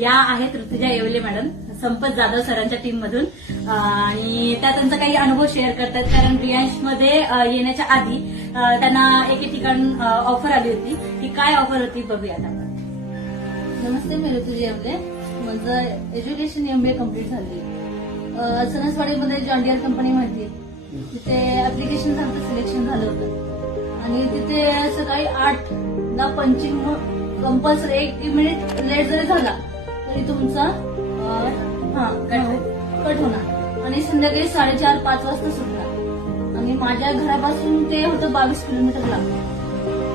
या आहेत ऋतुजा येवले मॅडम, संपत जाधव सरांच्या टीम मधून आणि त्या त्यांचा काही अनुभव शेअर करतात. कारण रियांशमध्ये येण्याच्या आधी त्यांना एके ठिकाण ऑफर आली होती. ती काय ऑफर होती बघूयात आपण. नमस्ते, मी ऋतुजा येवले. माझं एज्युकेशन MBA कम्प्लीट झाली. सणसवाडीमध्ये जॉन्डियर कंपनी माहिती, तिथे ऍप्लिकेशन झालं, सिलेक्शन झालं होतं आणि तिथे सकाळी 8ला पंचिंग कंपल्सरी 1 मिनिट लेट जरी झाला तरी तुमचा कट होणार आणि संध्याकाळी 4:30-5 वाजता सुटणार आणि माझ्या घरापासून ते होतं 22 किलोमीटर लांब.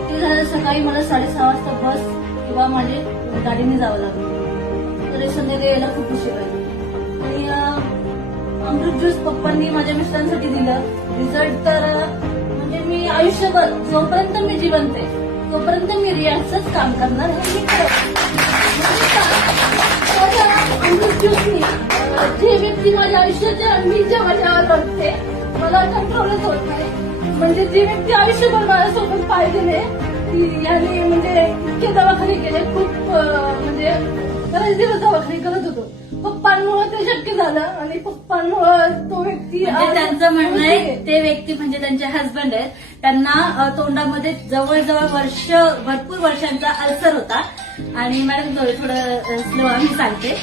ते झालं सकाळी मला 6:30 वाजता बस किंवा माझे गाडीने जावं लागलं, तरी संध्याकाळी यायला खूप उशीर आहे. आणि अमृत ज्यूस पप्पांनी माझ्या मिस्टरांसाठी दिलं. रिझल्ट तर म्हणजे मी आयुष्यभर जोपर्यंत मी जिवंत आहे तोपर्यंत मी रियांशच काम करणार हे मी अमृत ज्यूसनी जे व्यक्ती माझ्या आयुष्याच्या मी जे माझ्यावर बघते मला कंट्रोलच होत नाही. म्हणजे जी व्यक्ती आयुष्यभर माझ्यासोबत पाहिजे याने म्हणजे इतके दवाखाने केले, खूप म्हणजे बरेच दिवस दवाखाने करत होतो. पप्पांमुळे ते शक्य झालं आणि पप्पांमुळे तो व्यक्ती म्हणजे त्यांचं म्हणणं आहे ते व्यक्ती म्हणजे त्यांचे हस्बंड आहेत. त्यांना तोंडामध्ये जवळजवळ भरपूर वर्षांचा अल्सर होता आणि मॅडम थोडं स्लो आम्ही सांगते.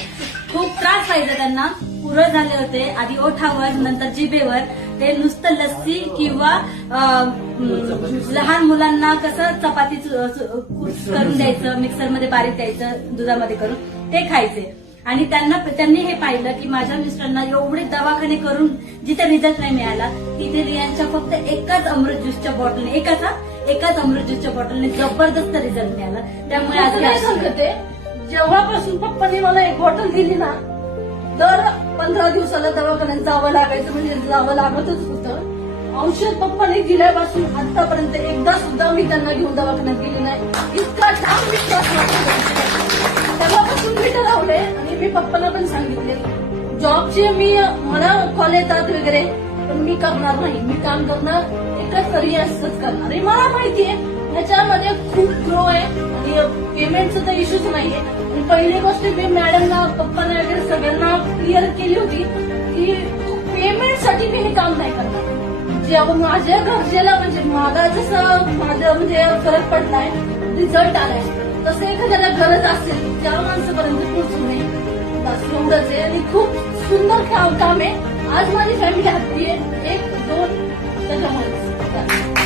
खूप त्रास व्हायचा त्यांना, पुरळ झाले होते आधी ओठावर, नंतर जिभेवर. ते नुसतं लस्सी किंवा लहान मुलांना कसं चपाती करून द्यायचं, मिक्सरमध्ये बारीक द्यायचं दुधामध्ये करून ते खायचे. आणि त्यांनी हे पाहिलं की माझ्या मिस्टरांना एवढे दवाखाने करून जिथे रिझल्ट नाही मिळाला तिथे रियांच्या फक्त एकाच अमृत ज्यूसच्या बॉटलने एकाच अमृत ज्यूसच्या बॉटलने जबरदस्त रिझल्ट मिळाला. त्यामुळे आज सांगते, जेव्हापासून पप्पांनी मला 1 बॉटल दिली ना, दर 15 दिवसाला दवाखान्यात जावं लागायचं, म्हणजे जावं लागतच होतं. औषध पप्पांनी दिल्यापासून आतापर्यंत एकदा सुद्धा मी त्यांना घेऊन दवाखान्यात गेली नाही. इतका ठाम विश्वास तेव्हापासून मी ठरवले आणि मी पप्पांना पण सांगितले जॉबचे मला कॉल येतात वगैरे, पण मी करणार नाही. मी काम करणार एकच रियांशच करणार आहे. मला माहितीये ह्याच्यामध्ये खूप ग्रो आहे आणि पेमेंटचा तर इश्यूच नाहीये. आणि पहिली गोष्ट मी मॅडमला, पप्पांना वगैरे सगळ्यांना क्लिअर केली होती की पेमेंटसाठी मी हे काम नाही करणार. जेव्हा माझ्या गरजेला म्हणजे मला जसं माझं म्हणजे फरक पडलाय, रिझल्ट आलाय, तसं एखाद्याला गरज असेल त्या माणसापर्यंत पोहोचू नये, बस एवढंच आहे. आणि खूप सुंदर काम आहे. आज माझी फॅमिली हॅप्पी आहे. 1-2 त्याच्यामुळे